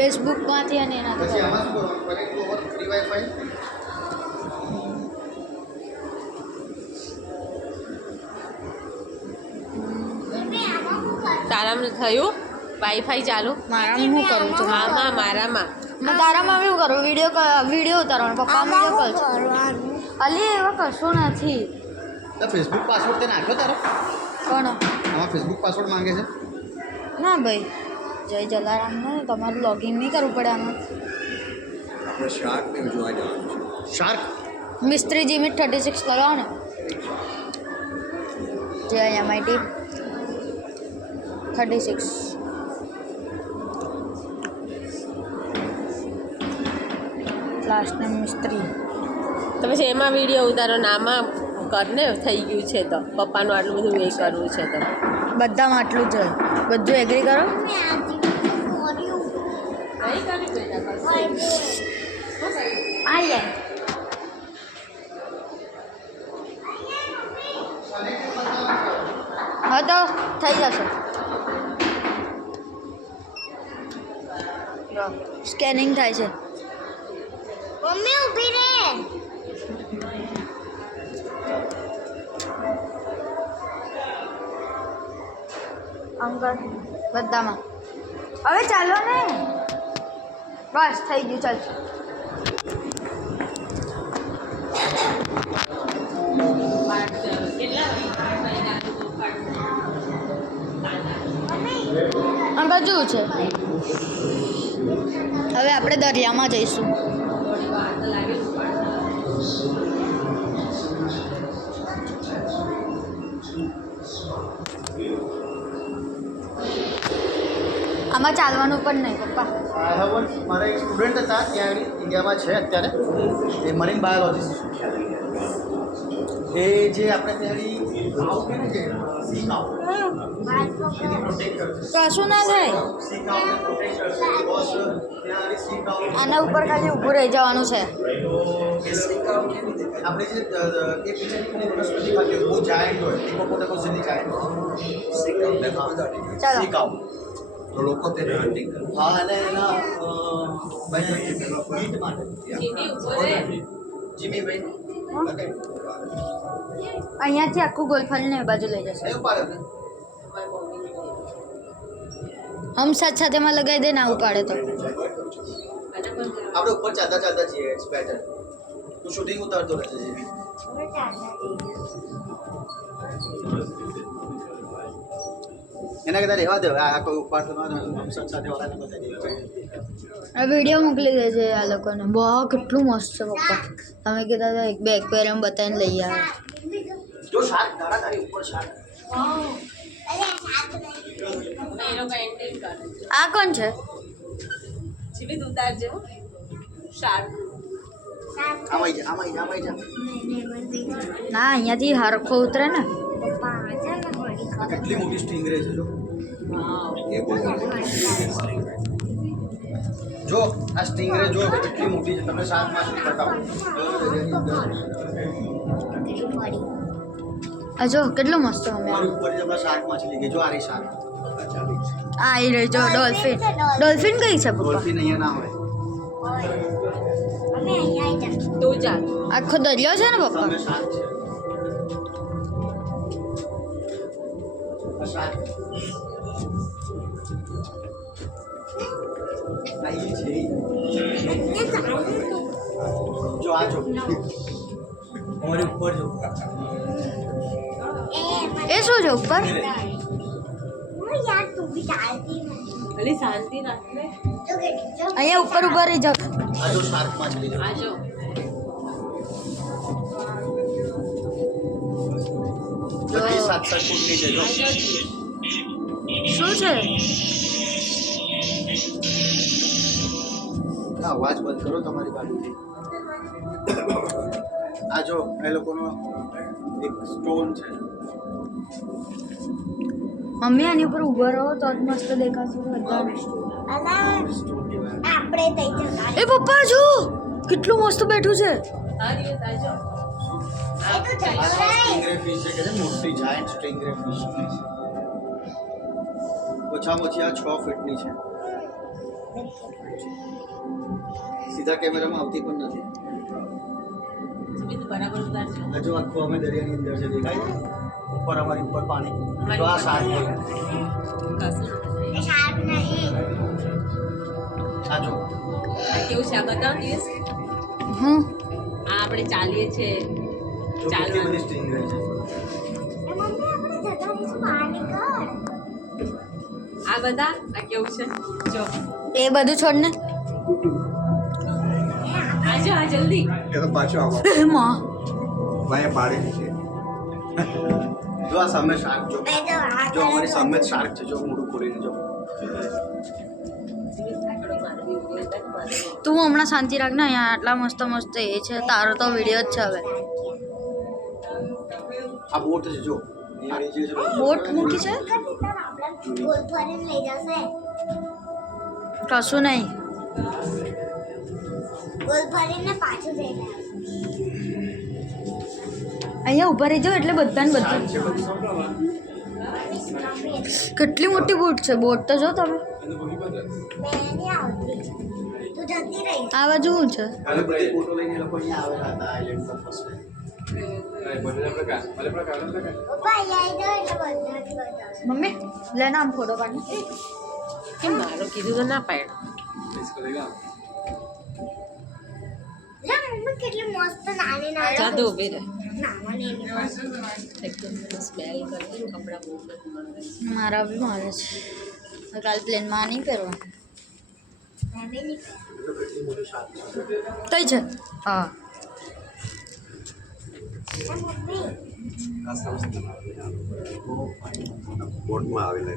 ફેસબુકમાંથી અને એનાથી પછી આમાં શું કરવાનું? Connect to our free wifi. તારામાં થયું વાઈફાઈ ચાલુ? મારામાં હું કરું છું? આમાં મારામાં તારામાં શું કરું? વિડીયો ઉતારવાનો. પપ્પા વિડીયો કોલ છે. અલી એવા કશું નથી. તો ફેસબુક પાસવર્ડ તે નાખ્યો તારો? કોણ? આમાં ફેસબુક પાસવર્ડ માંગે છે. ના ભાઈ, જય જલારામ ને તમારું લોગિન નહીં કરવું પડે આમાં. આપણે શાર્કને જોવા જવાનું છે. શાર્ક મિસ્ત્રી જીમિટ 36 લગાવો ને. જય MIT 36. લાસ્ટ નેમ મિસ્ત્રી. તો પછી એમાં વિડીયો ઉતારો ને આમાં કરને થઈ ગયું છે તો પપ્પાનું આટલું બધું એ કરવું છે તો બધામાં આટલું જ હોય. બધું એગ્રી કરો. આ લે. હા તો થઈ જશે. સ્કેનિંગ થાય છે. મમ્મી ઊભી રહે. અંકલ બધામાં. હવે ચાલો ને. બસ થઈ ગયું. ચાલ. આ બાજુ છે. હવે આપણે દરિયામાં જઈશું. આમાં ચાલવાનું પણ નહીં પપ્પા. મારા એક સ્ટુડન્ટ હતા ત્યાં ઇન્ડિયામાં છે અત્યારે. એ મરીન બાયોલોજીસ્ટ. એ જે આપણે ત્યાં કાઉ કે ને જે સી કાઉ કશું ના થાય. સી કાઉ પ્રોટેક્ટ કરશે. બસ ત્યાં સી કાઉ આના ઉપર ખાલી ઊભું રહી જવાનું છે. એ સી કાઉ કેવી રીતે આપણે જે એક બીજાની વનસ્પતિ ખાતી હોય બહુ જાયન્ટ હોય હિપોપોટેમસ જેની જાયન્ટ સી કાઉને ખાવા દાડી. ચાલો. સી કાઉ. તો લોકો તેને હન્ટિંગ કરે. હા અને એના મીટ માટે જીમી ભાઈ અહીંયાથી આખું ગોલફાલીને એ બાજુ લઈ જશે. કયું પાડે ને હમ સાથ સાથેમાં લગાવી દે ના ઉપાડે તો. આપણે ઉપર ચાલતા ચાલતા જઈએ ઇટ્સ બેટર. તું શૂટિંગ ઉતારતો રહેજે જીમી. એના કરતા રહેવા દે હવે આ કોઈ ઉપાડતો ન સાથે વાળાને બતાવી દે. આ વિડીયો મોકલી દેજે આ લોકોને. બહુ કેટલું મસ્ત છે પપ્પા. તમે કીધા હતા એક બે એક્વેરિયમ બતાવીને લઈ આવે. જો શાર્ક તારા તારી ઉપર શાર્ક. આ કોણ છે? જીવિત ઉતારજો શાર્ક. આમાઈ જા આમાઈ જા આમાઈ જા. ના અહીંયાથી હરખો ઉતરે ને. આ કેટલી મોટી સ્ટિંગરે છે જો. એ બહુ જો આ સ્ટિંગરે જો કેટલી મોટી છે. તમને શાર્ક માછલી બતાવો. આ જો કેટલું મસ્ત મમ્મી. મારી ઉપર જ આપણા શાર્ક માછલી ગઈ જો આ રહી શાર્ક. આ આવી રહી જો ડોલ્ફિન. ડોલ્ફિન કઈ છે પપ્પા? ડોલ્ફિન અહીંયા ના હોય. મમ્મી અહીંયા આવી જા. તું જા. આખો દરિયો છે ને પપ્પા. સામે શાર્ક છે. આ શાર્ક. આ ઈ છે ઈ. જો આ જો અમારી ઉપર જો એ શું છે ઉપર? હું યાર તું બી ચાલતી નથી. ખાલી શાંતિ રાખને. જો કે જો અહીંયા ઉપર ઉભા રહી જાઓ. આ જો શાર્ક માછલી જો. આજો જો 7-7 ફૂટની છે જો. શું છે? ના અવાજ બંધ કરો તમારી બાજુથી. આ જો એ લોકોનો એક સ્ટોન છે. મમ્મી આની ઉપર ઊભા રહો તો જ મસ્ત દેખાશે બધાને. અલા સ્ટોન કહેવાય. આપણે તઈ જતા. એ પપ્પા જો કેટલું મસ્ત બેઠું છે. આ દિવસ આજો એ તો આ જતા. સ્ટિંગરે ફિશ છે કે છે મોટી જાયન્ટ સ્ટિંગરે ફિશ. ઓછામાં ઓછી આ 6 ફીટની છે. સીધા કેમેરામાં આવતી પણ નથી. બરાબર ઉતારજો. આ જો આખું અમે દરિયાની અંદર છે, દેખાય છે? ઉપર અમારી ઉપર પાણી. તો આ શાર્ક છે. કશું શાર્ક નહીં. આ જો આ કેવું છે આ બતાવો દિવસ. હું આ આપણે ચાલીએ છીએ. જો કેટલી બધી સ્ટ્રિંગ રહે છે. એ મમ્મી આપણે જતા રહીશું બહાર નીકળ. આ બધા આ કેવું છે જો. એ બધું છોડ ને. આ જો આ જલ્દી. એ તો પાછો આવો માં ભાઈ પાડેલી છે જો આ સામે શાર્ક જો. બે તો આ જો અમારી સામે જ શાર્ક છે, જો મોઢું ખોલીને જો. તું હમણાં શાંતિ રાખ ને, અહીંયા આટલા મસ્ત મસ્ત એ છે, તારો તો વિડીયો જ છે હવે. આ બોટ છે જો. અહીંયા નીચે છે. બોટ મૂકી છે, ગોલ ફરીને લઈ જશે. કશું નહીં. ગોલ ફરીને પાછું જઈ રહ્યા. અહીંયા ઉભા રહી જાઓ એટલે બધાને બધા. કેટલી મોટી બોટ છે, બોટ તો જો તમે. મેં નહીં આવતી. તું જતી રહી. આ બાજુ શું છે? કાલે બધી ફોટો લઈને એ લોકો અહીંયા આવેલા હતા આઈલેન્ડ પર ફર્સ્ટ પપ્પા અહીંયા આવી જાઓ એટલે બધાથી બતાવશે. મમ્મી લેને આમ ફોટો પાડી. કેમ મારો કીધું તો ના પાડ્યો. લે મમ્મી કેટલી મસ્ત નાની નાની. જાદુ ઊભી રહે. નાની એકદમ સ્મેલ કરતી કપડાં બહુ મસ્ત મળે. મારા બી મારે છે. કાલ પ્લેનમાં નહીં પહેરવા. મેં બી નહીં કેટલી મોટી શાર્ક છે. કઈ છે? હા મમ્મી બોટમાં આવેલા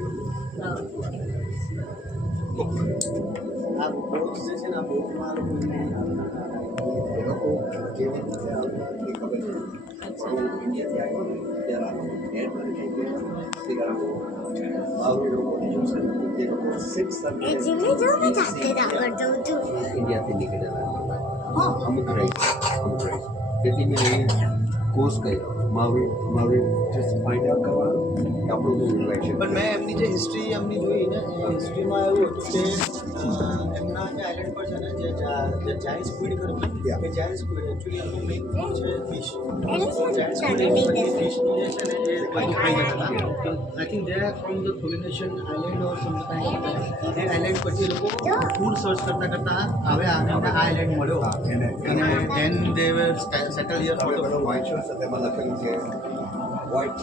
આ બોટ જે છે ને, આ બોટમાં આ લોકો નહીં આવેલા. એ લોકો કેવી રીતે આવે એ ખબર નથી. પણ હું ઇન્ડિયાથી આવ્યો ને ત્યારે આ લોકો એડ કરી તે લોકો આવી લોકોને જોશે ને તો તે લોકો 600 એ જીમની જો મેં જાતે જ આગળ જાઉં છું. ઇન્ડિયાથી નીકળેલા અમુક રહી તેથી મેં કોર્સ કર્યો મારી જસ્ટ ફાઇન્ડ આઉટ કરવાનું કે આપણું શું રિલેશન પણ મેં એમની જે હિસ્ટ્રી એમની જોઈ ને, એ હિસ્ટ્રીમાં એવું હતું કે એમના જે આઈલેન્ડ પર છે ને, જે જાયન્ટ સ્ક્વિડ ખરું ને, એ જાયન્ટ સ્ક્વિડ એકચ્યુઅલી એમનું મેઇન છે ફિશ. જાયન્ટ સ્ક્વિડ ફિશનું જે છે ને, એ બધું ખાઈ જતા હતા. I think they are from the Polynesian island or sometime. એ આઇલેન્ડ પછી એ લોકો ફૂડ સર્ચ કરતા કરતા આવ્યા અને એમને આ આઇલેન્ડ મળ્યો. એને અને then they were settle here for આપણે ધ બધો વાંચ્યો છે તેમાં લખેલું છે વ્હાઇટ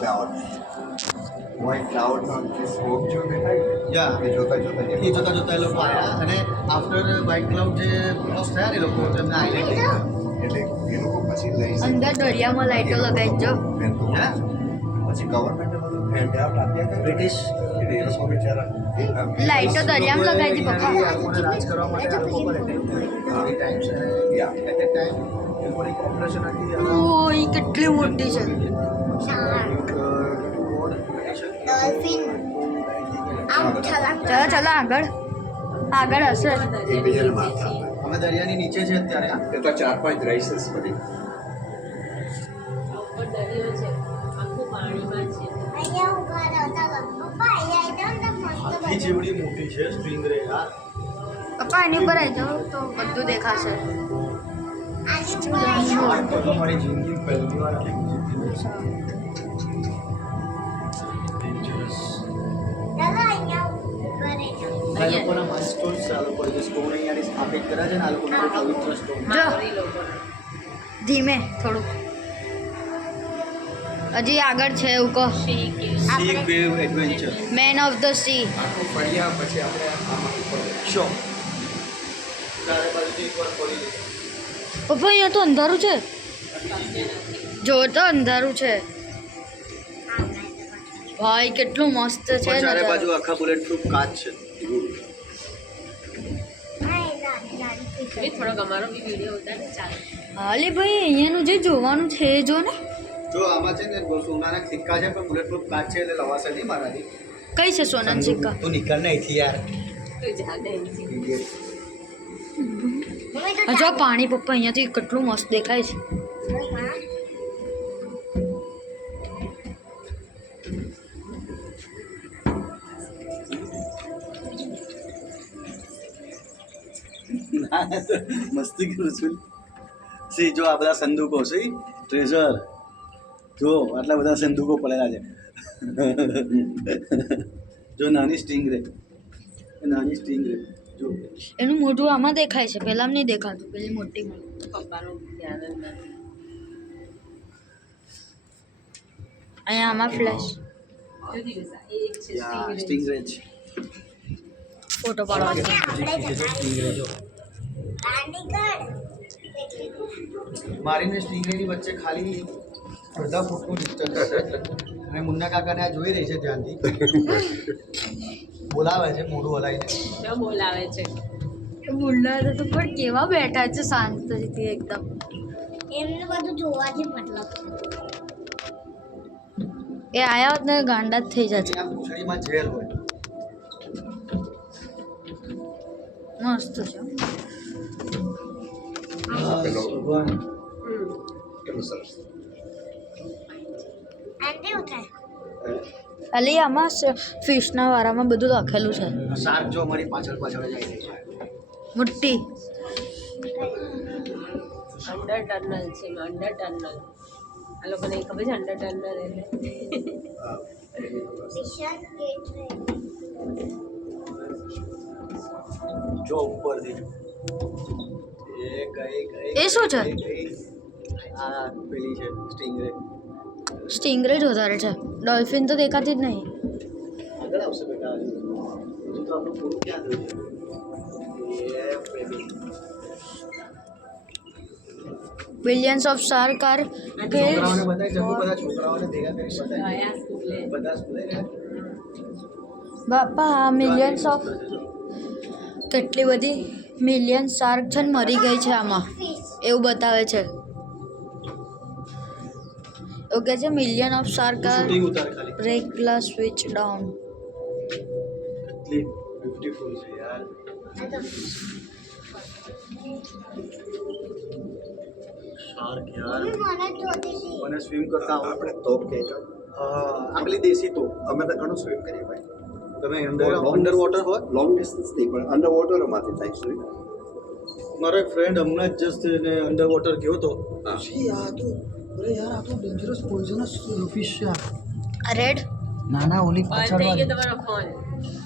ક્લાઉડનો જે સ્મોક જો દેખાય યા. એ જોતા જોતા એ જોતા જોતા એ લોકો આવ્યા અને આફ્ટર વ્હાઇટ ક્લાઉડ જે ક્રોસ થયા ને એ લોકો એમને આઈલેન્ડ એટલે એ લોકો પછી લઈ અંદર દરિયામાં લાઈટો લગાવી જો. પછી ગવર્મેન્ટે બધું હેન્ડ આઉટ આપ્યા કરે બ્રિટિશ એટલે એ લોકો બિચારા લાઈટો દરિયામાં લગાવી હતી પપ્પા. આ લોકોને રાજ કરવા માટે આ લોકો પર એટેક થયા એ ટાઈમ છે યા એટ એ ટાઈમ એ લોકોની પોપ્યુલેશન હતી ઓય કેટલી મોટી છે. ડોલ્ફિન આમ છલાંગ ચાલો ચાલો આગળ આગળ હશે. એકબીજાને મારતા અમે દરિયાની નીચે છે અત્યારે. એ તો 4-5 રાઇસીસ બધી ઉપર દરિયો છે આખું પાણીમાં છે. અહીંયા ઉભા રહો ચાલો પપ્પા અહીંયા આવી જાઓ ને મસ્ત આખી જેવડી મોટી છે સ્ટ્રિંગ રે યાર. પપ્પા એની ઉપર આવી જાઓ તો બધું દેખાશે. આની ઉપર આવી જાઓ. આ તો મારી જિંદગી પહેલી વાર આટલી મોટી ડેન્જરસ. ચાલો અહીંયા ઉભા રહી જાઓ. આ લોકોના માઇલસ્ટોન્સ છે. આ લોકોએ જે સ્ટોન અહીંયા સ્થાપિત કર્યા છે ને, આ લોકોના પવિત્ર સ્ટોન. જો મારી લોકો ધીમે થોડુંક હજી આગળ છે એવું કહો. સી કે C wave adventure. Man of the sea. આખું ફર્યા પછી આપણે આમાં ઉપર શો ચારે બાજુથી એકવાર ફરી લઈએ. પપ્પા અહીંયા તો અંધારું છે. જો તો અંધારું છે ભાઈ, કેટલું મસ્ત છે ચારે નજારો. બાજુ આખા બુલેટ પ્રૂફ કાચ છે. હા એ નાની નાની ફિશ. થોડોક અમારો બી વિડીયો ઉતારે ચાલે. હાલે ભાઈ અહીંયાનું જે જોવાનું છે એ જો ને. જો આમાં છે ને સોનાના સિક્કા છે પણ બુલેટ પ્રૂફ કાચ છે એટલે લવાશે નહીં મારાથી. કઈ છે સોનાના સિક્કા? તું નીકળ ને અહીંથી યાર. તો જાને એની મમ્મી તો જો પાણી પપ્પા અહીંયાથી કેટલું મસ્ત દેખાય છે. હા મસ્તી કરું છું સી જો આ બધા સંદૂકો સી ટ્રેઝર જો આટલા બધા સંદૂકો પડેલા છે જો નાની સ્ટિંગ રે જો એનું મોઢું આમાં દેખાય છે પહેલાં નહીં દેખાતું પેલી મોટી પપ્પાનું ધ્યાન જ નથી. અહીંયા આમાં ફ્લેશ જો દિવસ આ એક છે યા સ્ટિંગ સ્ટિંગ રે છે ફોટો પાડવા આપણે સ્ટિંગ રે જો ગાંડી કર મારીને સ્ટિંગ રેની વચ્ચે ખાલી અડધા ફૂટનું ડિસ્ટન્સ છે અને મુન્ના કાકાને આ જોઈ રહી છે ધ્યાનથી બોલાવે છે મોઢું હલાવીને જો બોલાવે છે. બોલના તો પણ કેવા બેઠા છે શાંતિથી એકદમ એમને બધું જોવાથી મતલબ એ આયા હોત ને ગાંડા જ થઈ જશે આ પૂંછડીમાં ઝેર હોય મસ્ત છે ભગવાન કેટલું સરસ આંટી ઉઠાય ખાલી આમાં ફિશના વારામાં બધું લખેલું છે શાર્ક જો અમારી પાછળ પાછળ જાય રહી છે મોટી અંડર ટનલ છે અંડર ટનલ. આ લોકોને ખબર છે અંડર ટનલ એટલે મિશન ગેટવે જો ઉપરથી એ કઈ એ શું છે? આ પેલી છે સ્ટિંગરે સ્ટિંગરે જ વધારે છે ડોલ્ફિન તો દેખાતી જ નહીં આગળ આવશે બેટા હજુ તો આપણું પૂરું ક્યાં થયું છે એ baby billions of shark are છોકરાઓને બતાવી જવું બધા છોકરાઓને ભેગા કરી બતાવી કયા સ્કૂલે બધા સ્કૂલે ગયા બાપા મિલિયન્સ ઓફ કેટલી બધી મિલિયન શાર્ક છે ને મરી ગઈ છે આમાં એવું બતાવે છે એવું કહે છે million of shark are shooting ઉતાર ખાલી રેગ્યુલર સ્વિચ ડાઉન કેટલી બ્યુટીફુલ છે યાર શાર્ક યાર મને જોતી હતી મને સ્વિમ કરતા આપણે તોપ કહેતા હા આ પેલી દેશી તો અમે તો ઘણું સ્વિમ કરીએ ભાઈ તમે અંડર વોટર હોય લોંગ ડિસ્ટન્સ નહીં પણ અંડર વોટરમાંથી થાય સ્વિમ મારો એક ફ્રેન્ડ હમણાં જ જસ્ટ એને અંડર વોટર ગયો હતો હા. શી આ તો અરે યાર આ તો ડેન્જરસ પોઈઝનસ ફિશ છે આ. રેડ ના ના ઓલી બંધ થઈ ગયો તમારો ફોન.